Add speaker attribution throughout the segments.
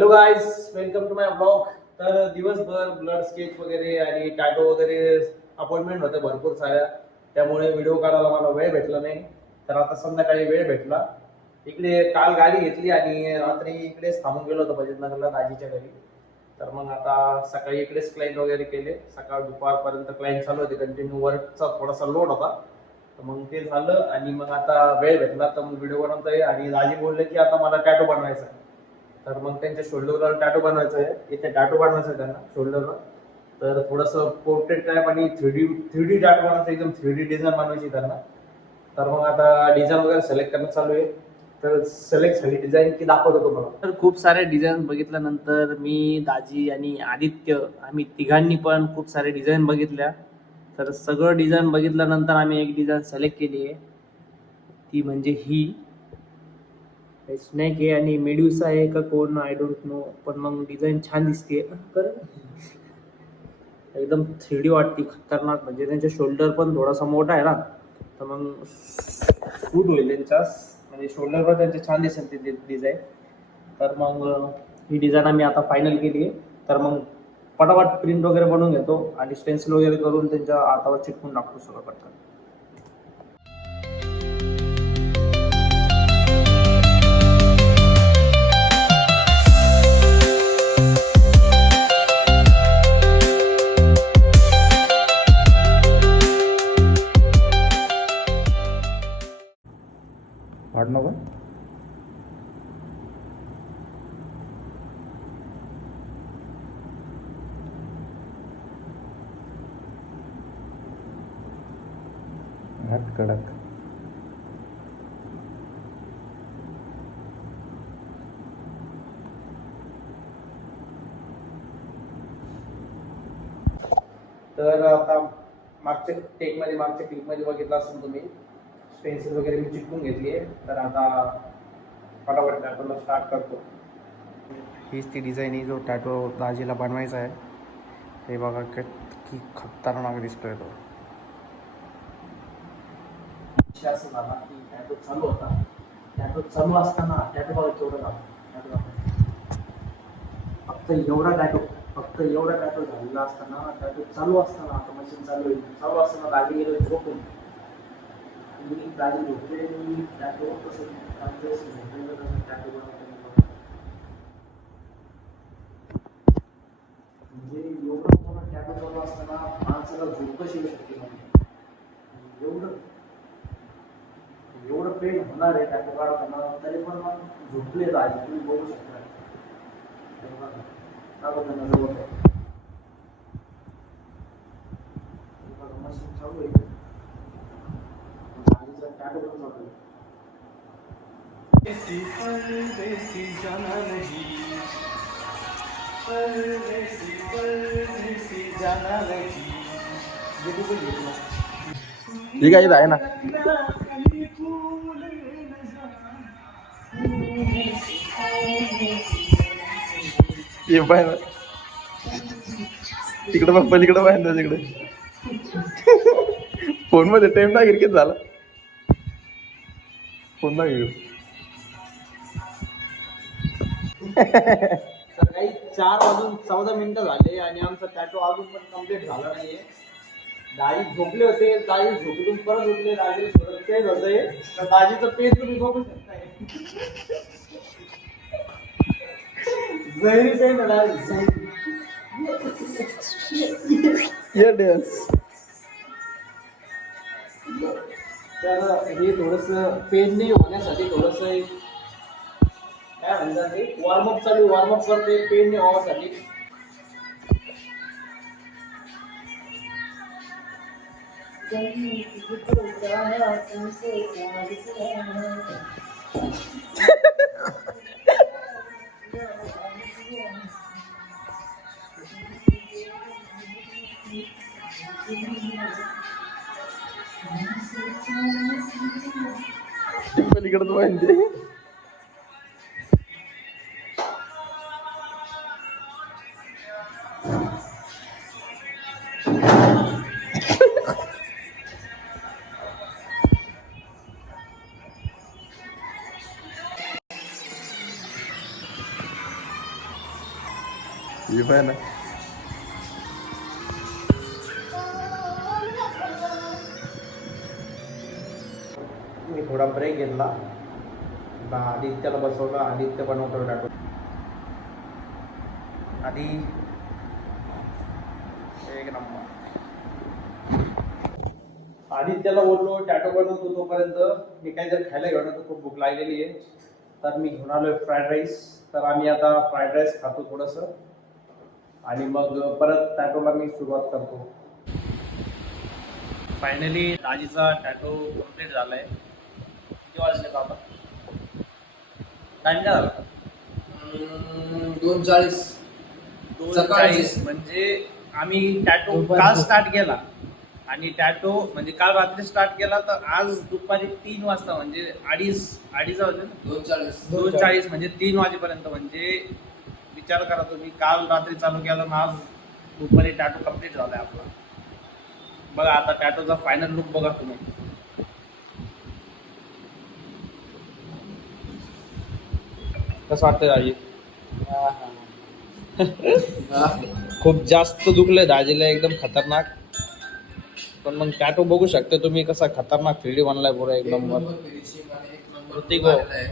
Speaker 1: Hello guys welcome to my blog तर दिवसभर blood sketch वगैरे आणि टॅटो वगैरे अपॉइंटमेंट होते भरपूर साऱ्या. त्यामुळे व्हिडिओ काढायला मला वेळ भेटला नाही. तर आता संध्याकाळी वेळ भेटला. इकडे काल गाडी घेतली आणि रात्री इकडेच थांबून गेलो होतो बजेटनगरला दाजीच्या घरी. तर मग आता सकाळी इकडेच क्लाइंट वगैरे केले. सकाळ दुपारपर्यंत क्लाइंट चालू होते. कंटिन्यू वर्कचा थोडासा लोड होता. तर मग ते झालं आणि मग आता वेळ भेटला. तर मग व्हिडिओ बनवता आणि दाजी बोलले की आता मला टॅटो बनवायचा आहे. तर मग त्यांच्या शोल्डरवर टाटो बनवायचं आहे इथे टाटो बनवायचं आहे त्यांना शोल्डरवर तर थोडंसं पोर्ट्रेट टाईप आणि three D three D tattoo बनवायचं एकदम थ्री डी डिझाईन बनवायची त्यांना. तर मग आता डिझाईन वगैरे सिलेक्ट करणं चालू आहे. तर सिलेक्ट झाली डिझाईन की दाखवतो मला तर खूप सारे डिझाईन बघितल्यानंतर मी दाजी आणि आदित्य आम्ही तिघांनी पण खूप सारे डिझाईन बघितल्या. तर सगळं डिझाईन बघितल्यानंतर आम्ही एक डिझाईन सिलेक्ट केली आहे. ती म्हणजे ही. स्नॅक आहे आणि मेड्युसा आहे का कोण? आय डोंट नो पण मग डिझाईन छान दिसते एकदम थ्री डी वाटते खतरनाक. म्हणजे त्यांच्या शोल्डर पण थोडासा मोठा आहे ना. तर मग सूट होईल त्यांचा. म्हणजे शोल्डर पण त्यांचे छान दिसेल ते डिझाईन तर मग ही डिझाईन आम्ही आता फायनल केली आहे तर मग पटापट प्रिंट वगैरे बनवून घेतो. आणि स्टेन्सिल वगैरे करून त्यांच्या हातावर चिटकून टाकतो सगळं पटकन.
Speaker 2: वाट नको घाट कडक.
Speaker 1: तर आता मागच्या टेकमध्ये मागच्या क्लिपमध्ये बघितलं असेल तुम्ही. पेन्सिल वगैरे मी चिटकून घेतली आहे तर आता फटाफट टॅटोला स्टार्ट करतो. हीच ती डिझाईन ही जो टॅटो दाजीला बनवायचा आहे. हे बघा किती खतरनाक दिसतोय तो. असं झाला की टॅटो चालू होता. टॅटो चालू असताना टॅटो बघा केवढं झालं टॅटो बघा. फक्त एवढा टॅटो फक्त एवढा टॅटो झालेला असताना टॅटो चालू असताना आता मशीन चालू चालू असताना गाडी गेलो झोपून. मी गाडी झोपले मी टॅटो कसं आमच्या झोपलेलं तसं टॅटो म्हणजे एवढं मोठा टॅटो चालू असताना माणसाला झोप कशी येऊ शकते म्हणजे एवढं एवढं पेन होणार आहे टॅटो काढताना तरी पण मग झोपले आहे तुम्ही बोलू शकता हे बघा. दाखवतो बघा, चालू आहे. गाडीचा टॅटो पण चालू आहे.
Speaker 3: परदेसी परदेसी परदेसी परदेसी
Speaker 2: आहे ना। ये पाय ना। तिकडं बघ पलीकडं पाहिजे तिकडे. फोनमध्ये टाइम टाकेल किती झाला. घेऊ
Speaker 1: तर काही चार वाजून चौदा मिनिटं झाले आणि आमचा टॅटो अजून पण कंप्लीट झाला नाहीये. दाजी झोपले होते दाजी झोपलून परत उठले दाजीला थोडं पेन होतंय. तर दाजीचं पेन तुम्ही बघू शकताय. जैरी पेन होणार
Speaker 2: ये डेस
Speaker 1: तर हे थोडंसं पेन नाही होण्यासाठी एक काय म्हणतात ते वॉर्मअप चालू वॉर्मअप करते पेन नाही होण्यासाठी.
Speaker 2: पलीकडं पाहिजे हे पाय ना
Speaker 1: मी थोडा ब्रेक घेतला आता आदित्याला बसवलं आदित्य बनवतो टॅटो आधी. एक नंबर. आदित्यला बोललो टॅटो बनवतो तोपर्यंत. मी काही जर खायला घेऊन येतो खूप भूक लागलेली आहे. तर मी घेऊन आलोय फ्राईड राईस. तर आम्ही आता फ्राईड राईस खातो थोडंसं. आणि मग परत टॅटोला मी सुरुवात करतो. फायनली राजीचा टॅटो कंप्लीट झालाय. किती वाजले बाबा? टाइम काय झाला?
Speaker 4: दोन चाळीस
Speaker 1: दोन. चाळीस म्हणजे आम्ही टॅटो
Speaker 4: दुपारी.
Speaker 1: काल स्टार्ट केला. आणि टॅटो म्हणजे काल रात्री स्टार्ट केला तर आज दुपारी तीन वाजता म्हणजे अडीच अडीच वाजले ना?
Speaker 4: दोन चाळीस
Speaker 1: दोन चाळीस म्हणजे तीन वाजेपर्यंत म्हणजे विचार करा तुम्ही काल रात्री चालू केला ना आज दुपारी टॅटो कंप्लीट झालाय आपला. बघा आता टॅटोचा फायनल लुक बघा तुम्ही. कसं वाटतंय दाजी? खूप जास्त दुखलंय दाजीला एकदम खतरनाक. पण मग टॅटो बघू शकता तुम्ही कसा खतरनाक थ्री डी बनलाय पुरा एक नंबर
Speaker 4: फिनिशिंग आणि एक नंबर. आलेला आहे.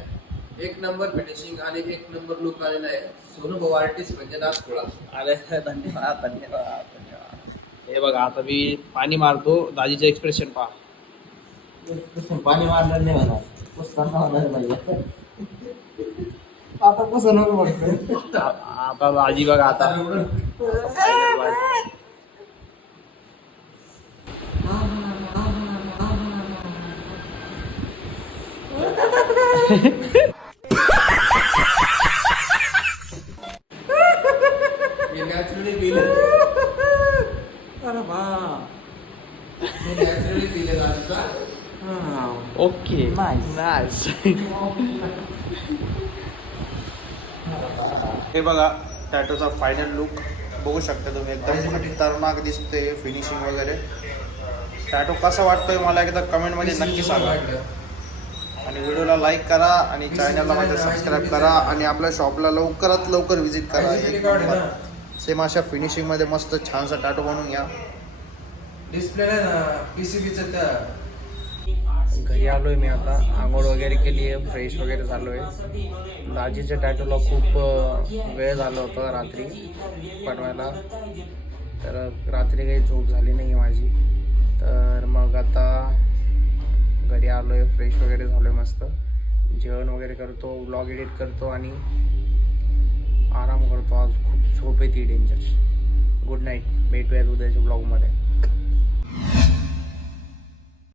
Speaker 4: एक नंबर फिनिशिंग आणि एक नंबर लुक आलेला आहे. सोनू भाऊ आर्टिस्ट म्हणजे नाचखोळा
Speaker 1: अरे धन्यवाद धन्यवाद धन्यवाद. हे बघा आता मी पाणी मारतो दाजीचे एक्सप्रेशन पहा.
Speaker 3: पाणी मारणार नाही म्हणा. पुसताना होणार पाहिजे आता कसं नको म्हणतो
Speaker 1: आता दाजी बघा आता.
Speaker 4: मी नॅचरली दिलं
Speaker 3: अरे बा
Speaker 4: मी नॅचरली दिले राजूचा
Speaker 1: ओके
Speaker 3: Nice.
Speaker 1: हे बघा टॅटोचा फायनल लुक बघू शकता तुम्ही एकदम खतरनाक दिसते फिनिशिंग वगैरे. टॅटो कसा वाटतोय मला एकदा कमेंटमध्ये नक्की सांगा. आणि व्हिडिओला लाईक करा आणि चॅनलला माझ्या सबस्क्राईब करा आणि आपल्या शॉपला लवकरात लवकर व्हिजिट करा. एक नंबर सेम अशा फिनिशिंगमध्ये मस्त छानसा टॅटो बनवून घ्या
Speaker 4: डिस्प्ले नाही ना पीसीबीचं त्या
Speaker 1: घरी आलो आहे मी आता. आंघोळ वगैरे केली आहे फ्रेश वगैरे झालो आहे दाजीच्या टॅटूला खूप वेळ झाला होता रात्री बनवायला. तर रात्री काही झोप झाली नाही माझी. तर मग आता घरी आलो आहे फ्रेश वगैरे झालो आहे मस्त. जेवण वगैरे करतो ब्लॉग एडिट करतो आणि आराम करतो. आज खूप झोप येते डेंजर गुड नाईट भेटूयात उद्याच्या ब्लॉगमध्ये